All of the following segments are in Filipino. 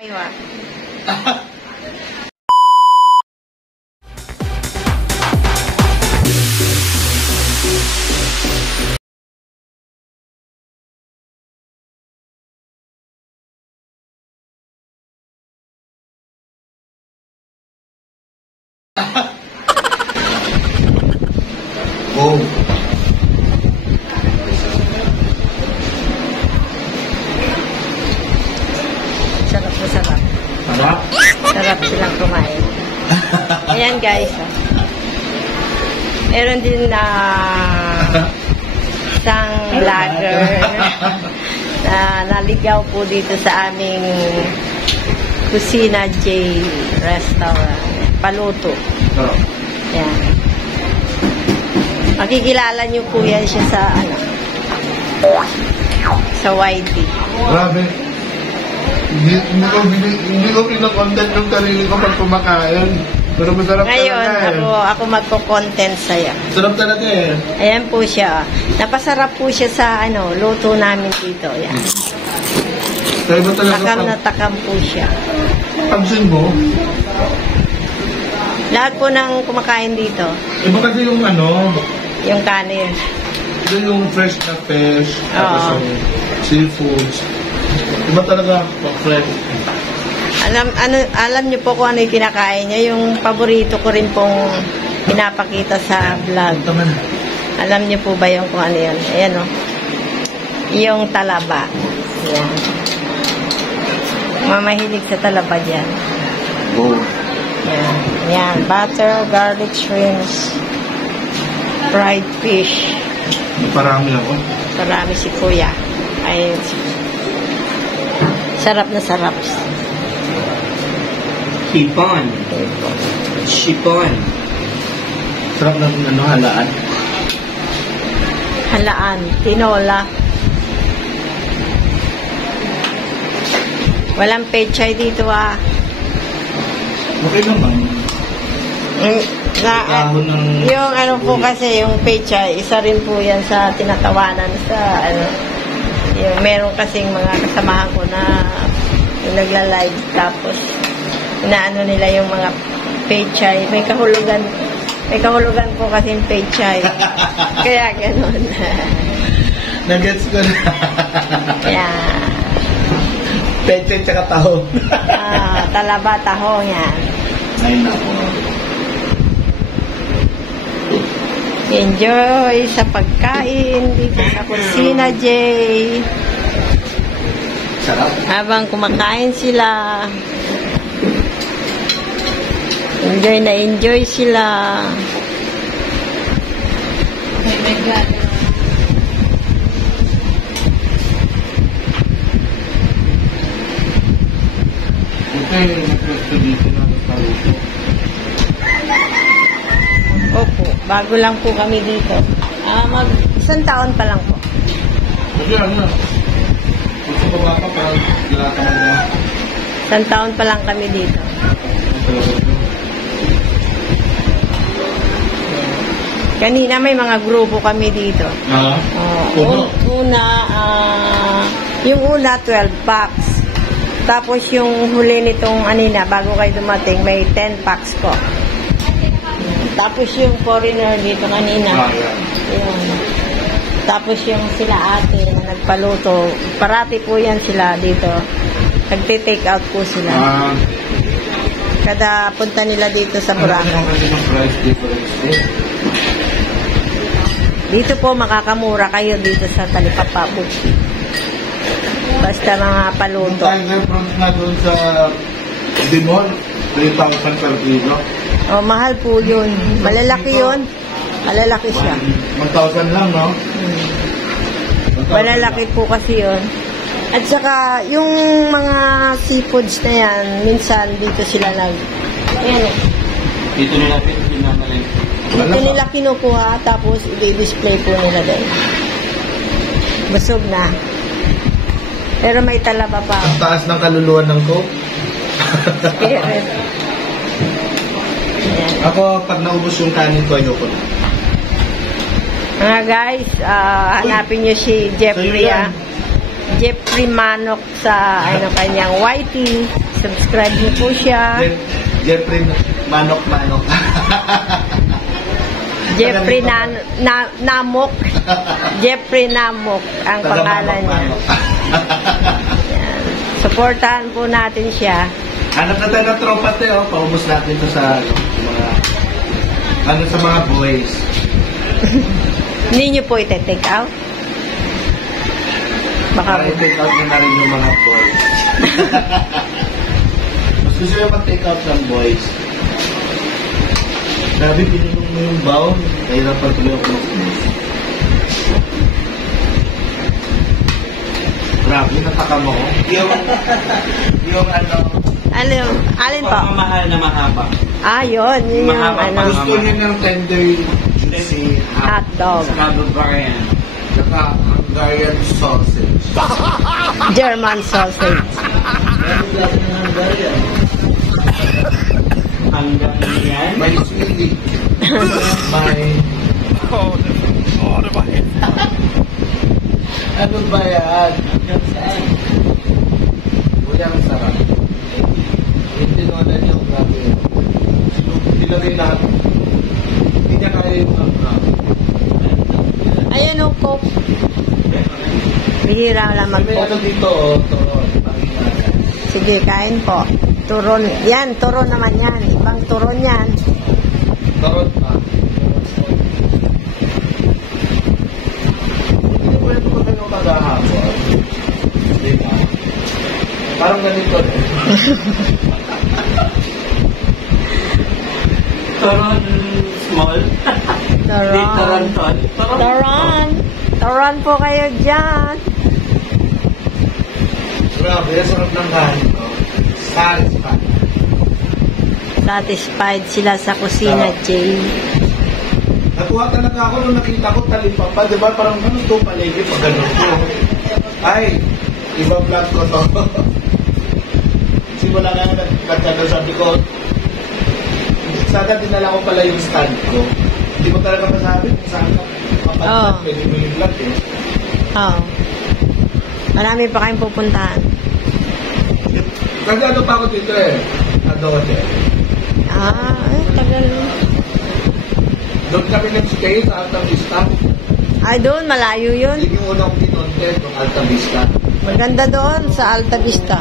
Aywa. Oh. Sarap na sarap. Sarap? Sarap silang kumain. Ayan guys. Meron din na isang vlogger na naligaw po dito sa aming Kusina J Restaurant. Paluto. Sarap. Yan. Makikilala niyo po yan siya sa sa YT. Grabe. Hindi ko pinakontent yung sarili ko pag kumakain. Pero masarap Ngayon, talaga ako magko-content saya. Sarap talaga eh. Ayan po siya. Napasarap po siya sa luto namin dito. Yan. Kaya ba talaga Takam na takam po siya. pansin mo? Lahat po ng kumakain dito, Iba kasi yung yung kanin. ito yung fresh na fish, tapos Oo. yung seafoods. Iba talaga pag fresh. Alam niyo po kung ano yung kinakain niya. Yung paborito ko rin pong pinapakita sa vlog. Taman. Alam niyo po ba yung kung ano yun? Ayan o. Yung talaba. Ayan. Mamahilig sa talaba dyan. Oh. Ayan. Ayan. Butter, garlic shrimps, fried fish. Parami ako. Marami si Kuya. Ay, sarap na sarap. Hipon. Shipon. Sarap ng halaan. Halaan, tinola. Walang pechay dito Okay naman. Dahon ng... Yung po kasi, yung pechay, isa rin po yan sa tinatawanan sa yung meron kasing mga kasamahan ko na yung nagla-live tapos inaano nila yung mga pechay. May kahulugan po kasing pechay. Kaya gano'n. Nuggets ko na. Kaya Peche tsaka taho. talaba, taho yan. Ay nako. Enjoy sa pagkain dito sa Kusina J. Sarap. Habang kumakain sila, enjoy na enjoy sila. Oh my God. Okay, nag-resto dito na sa luto. Opo, bago lang po kami dito. Isang taon pa lang po. Kasi gusto ko ba pa para ginataman na. Isang taon pa lang kami dito. Kanina may mga grupo kami dito. Yung una 12 packs. Tapos yung huli nitong anina, bago kayo dumating, may 10 packs ko. Tapos yung foreigner dito kanina. Yun. Tapos yung sila ate na nagpaluto. Parati po yan sila dito. Nagte-take out po sila. Kada punta nila dito sa Boracay. Dito po makakamura kayo dito sa Talipapa. Basta mga paluto. Tiger prawns na doon sa Dimol, 3,000 per kilo. Oh, mahal po yun. Malalaki yun. Malalaki siya. 1,000 lang, no? Malalaki po kasi yun. At saka, yung mga seafoods na yan, minsan dito sila ayan eh. Dito nila pinamalay. Dito nila kinukuha, tapos i-display po nila din. Busog na. Pero may talaba pa. Ang taas ng kaluluwa ng Coke. Spirit. Ayan. Ako, pag naubos yung kanin ko, ayoko na. Mga guys, hanapin nyo si Jeffrey, Sa'yo yan. Jeffrey Manok sa kanyang YT. subscribe niyo po siya. Jeffrey Manok. Jeffrey Namok. Jeffrey Namok ang pangalan niya. Yan. Supportahan po natin siya. Hanap na tayo ng tropa tayo. Paubos natin ito sa sa mga boys. Hindi niyo po ite-take out? Para Baka i-take out na rin yung mga boys. Mas gusto yung mag-take out ng boys. Sabi, pinunong mo yung bowl. Kahirapan tuloy ako mag-ubos. Grabe, nataka mo. Yung ano... Alin po? Pagmamahal na mahaba. Yun. Yun yung Mahaba pa. Gusto niya ng tender juicy hot dog. Sa Bavarian. Saka Hungarian sausage. German sausage. Hanggang yan. May sweetie. May... Ano ba yan? Kuya, ang sarap. Yung tinonan yung grabe. Nilagay lahat. Hindi niya kaya yung Ayan o, Coke. Bihira lang May ano mag-Coke. dito, turon. Sige, kain po. Turon. Yan, turon naman yan. Ibang turon yan. Turon pa. Hindi ko ito kung ano kagahapon. Diba? Parang ganito eh. Toron small. Turon. Toron. Turon. Turon po kayo dyan. Grabe, sarap ng kanin ko. Satisfied. Satisfied sila sa kusina, Jay. Natuwa talaga ako nung nakita ko talipa pa. Diba parang ano to palagi pag gano'n ko. Ay, iba vlog ko to. Simula na nagkatano sabi ko, sana dinala ko pala yung stand ko. Hindi ko talaga masabi kung saan ka mapagkat. Pwede mo yung vlog eh. Oo. Marami pa kayong pupuntahan. Nag-ano pa ako dito eh. Adote. Tagal. Doon kami nag-stay sa Alta Vista. Ay, doon. Malayo yun. Yun yung unang pinonte ng Alta Vista. Maganda doon sa Alta Vista.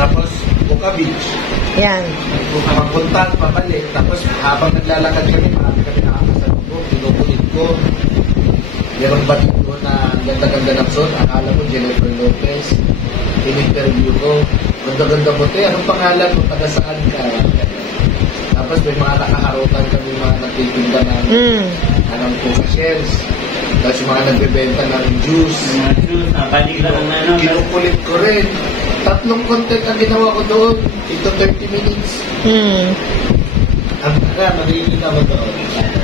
Tapos, Buka Beach. Yan. Magpunta, pabalik. Tapos, habang naglalakad kami, marami kami nakakasalubong. Pinupulit ko. Merong batid ko na ganda-ganda ng suot. Akala mo, Jennifer Lopez. In-interview ko. Ganda-ganda mo, te. Anong pangalan mo? Taga saan ka? Tapos, may mga nakaharutan kami, mga nagtitinda ng anong cashiers. Tapos, yung mga nagbebenta ng juice. Mga juice, balikan ng ano. Pinupulit ko rin. 3 content ang ginawa ko doon. Ito 30 minutes. Ang taga, magiging ako doon.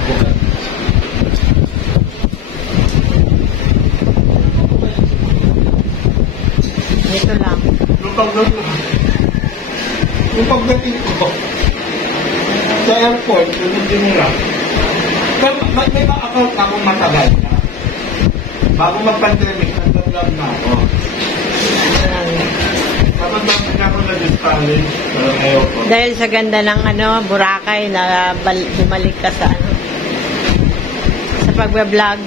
Bukan. Dito lang. Yung pagdating ko sa airport, yung dinura. Pero may account akong matagal na. Bago mag-pandemic, nag-vlog na ako. Tapos bakit ako nag-installage? Parang ayaw ko. Dahil sa ganda ng Boracay na bumalik ka sa sa pagbablog.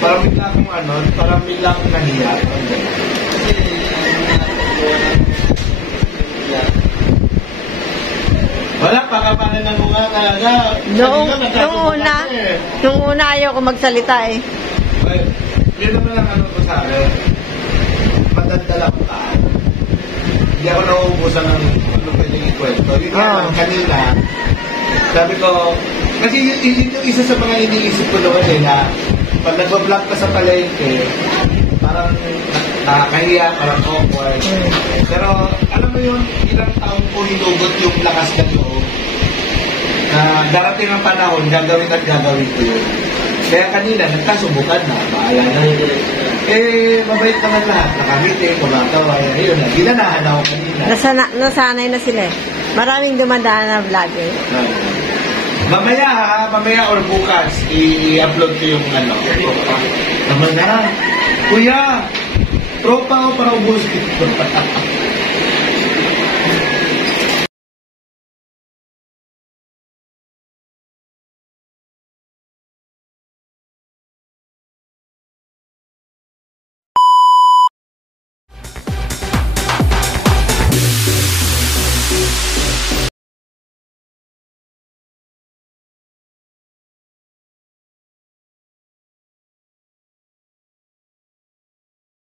Parang bigla akong parang bigla akong nahiya. Wala, pakapanan ng mga talaga. Nung una ayaw ko magsalita eh. Well, yun naman ang ko sa akin. Madaldal ako tao. Hindi ako nauubusan ng pwedeng ikwento. Yun nga lang, kanina, sabi ko, kasi yun yung isa sa mga iniisip ko doon na pag nag-vlog ka sa palengke, parang nakakahiya, parang awkward. Pero alam mo yun, ilang taon ko hinugot yung lakas ng loob na darating ang panahon, gagawin at gagawin ko yun. Kaya kanina, nagkasubukan na, baala na. Mabait naman lahat. Nakamiti, kumatawa. Ayun na, ginanahan ako kanina. Nasanay na sila eh. Maraming dumadaan na vlogger. Mamaya or bukas, i-upload ko yung naman na. Kuya, tropa ko para ubusin.